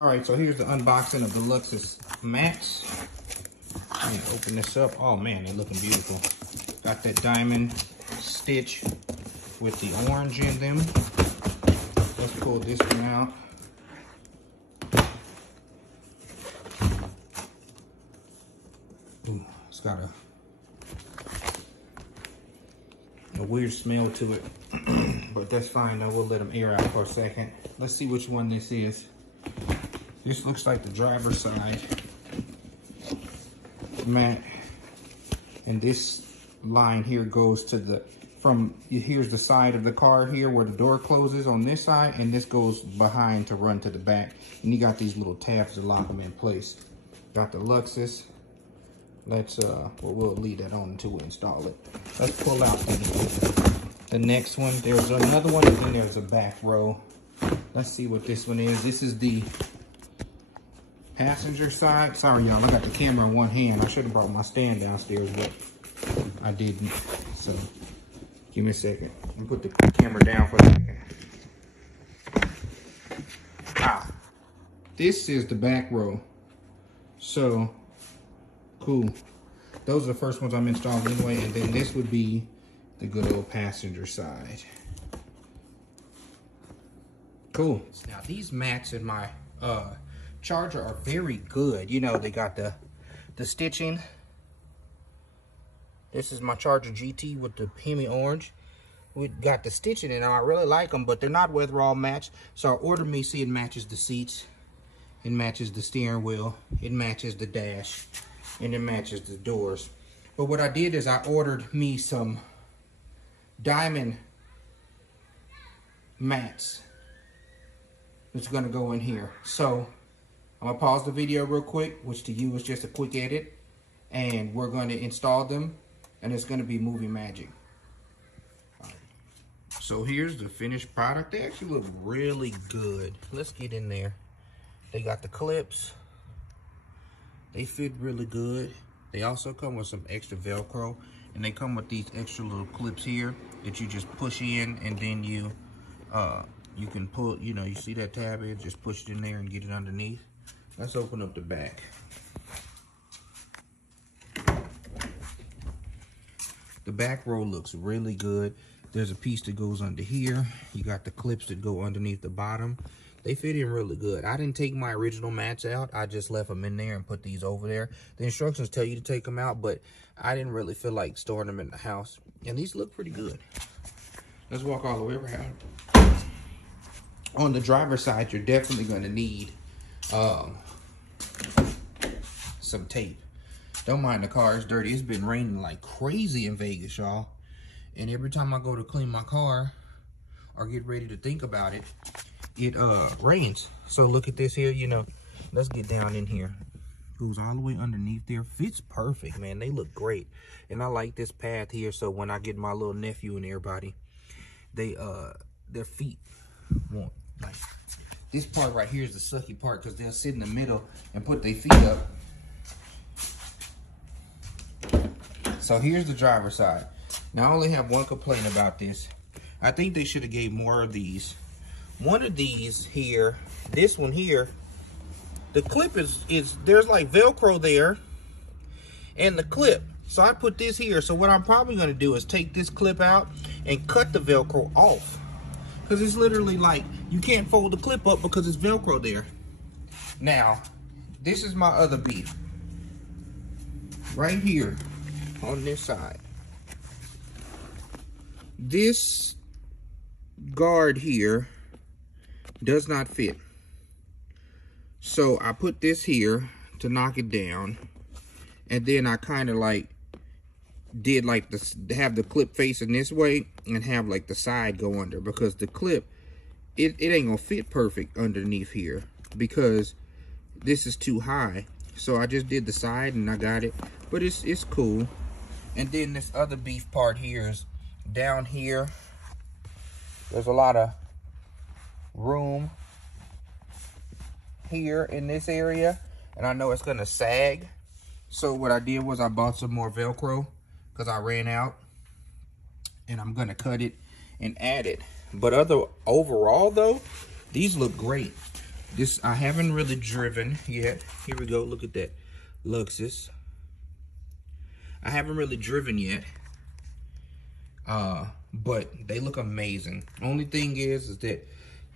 All right, so here's the unboxing of the Luxus mats. Let me open this up. Oh man, they're looking beautiful. Got that diamond stitch with the orange in them. Let's pull this one out. Ooh, it's got a weird smell to it, but that's fine though. We'll let them air out for a second. Let's see which one this is. This looks like the driver's side mat, and this line here goes to the, here's the side of the car here where the door closes on this side, and this goes behind to run to the back. And you got these little tabs to lock them in place. Got the Luxus. Let's, well, we'll leave that on until we install it. Let's pull out the next one. There's another one, and then there's a back row. Let's see what this one is. This is the passenger side. Sorry, y'all, I got the camera in one hand. I should have brought my stand downstairs, but I didn't. So, give me a second. I'm gonna put the camera down for a second. This is the back row. So, cool. Those are the first ones I'm installing anyway, and then this would be the good old passenger side. Cool. Now these mats in my Charger are very good. You know, they got the stitching. This is my Charger GT with the Hemi orange. We got the stitching in them. I really like them, but they're not weather all matched. So I ordered me, see, it matches the seats, it matches the steering wheel, it matches the dash, and it matches the doors. But what I did is I ordered me some diamond mats that's gonna go in here. So I'm gonna pause the video real quick, which to you is just a quick edit, and we're gonna install them, and it's gonna be movie magic. Right. So here's the finished product. They actually look really good. Let's get in there. They got the clips. They fit really good. They also come with some extra Velcro, and they come with these extra little clips here that you just push in, and then you can pull, you know, you see that tab here, just push it in there and get it underneath. Let's open up the back. The back row looks really good. There's a piece that goes under here. You got the clips that go underneath the bottom. They fit in really good. I didn't take my original mats out. I just left them in there and put these over there. The instructions tell you to take them out, but I didn't really feel like storing them in the house. And these look pretty good. Let's walk all the way around. On the driver's side, you're definitely going to need some tape. Don't mind the car, it's dirty. It's been raining like crazy in Vegas, y'all. And every time I go to clean my car or get ready to think about it, it rains. So look at this here, you know, let's get down in here. Goes all the way underneath there. Fits perfect, man. They look great. And I like this path here, so when I get my little nephew and everybody, they their feet won't, like, this part right here is the sucky part, because they'll sit in the middle and put their feet up. So here's the driver's side. Now I only have one complaint about this. I think they should have gave more of these. One of these here, this one here, the clip is there's like Velcro there and the clip. So I put this here. So what I'm probably going to do is take this clip out and cut the Velcro off. Because it's literally like, you can't fold the clip up because it's Velcro there. Now, this is my other beef. Right here on this side. This guard here does not fit. So I put this here to knock it down. And then I kind of like did like this, have the clip facing this way and have like the side go under, because the clip, it ain't gonna fit perfect underneath here because this is too high. So I just did the side and I got it, but it's cool. And then this other beef part here is down here. There's a lot of room here in this area, and I know it's gonna sag. So what I did was I bought some more Velcro because I ran out, and I'm gonna cut it and add it. But overall though, these look great. This I haven't really driven yet. Here we go. Look at that. Luxus. I haven't really driven yet. But they look amazing. Only thing is that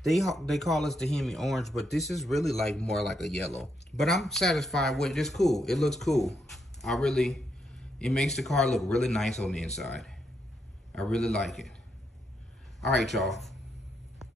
they call us the Hemi orange, but this is really like more like a yellow. But I'm satisfied with it. It's cool. It looks cool. It makes the car look really nice on the inside. I really like it. All right, y'all.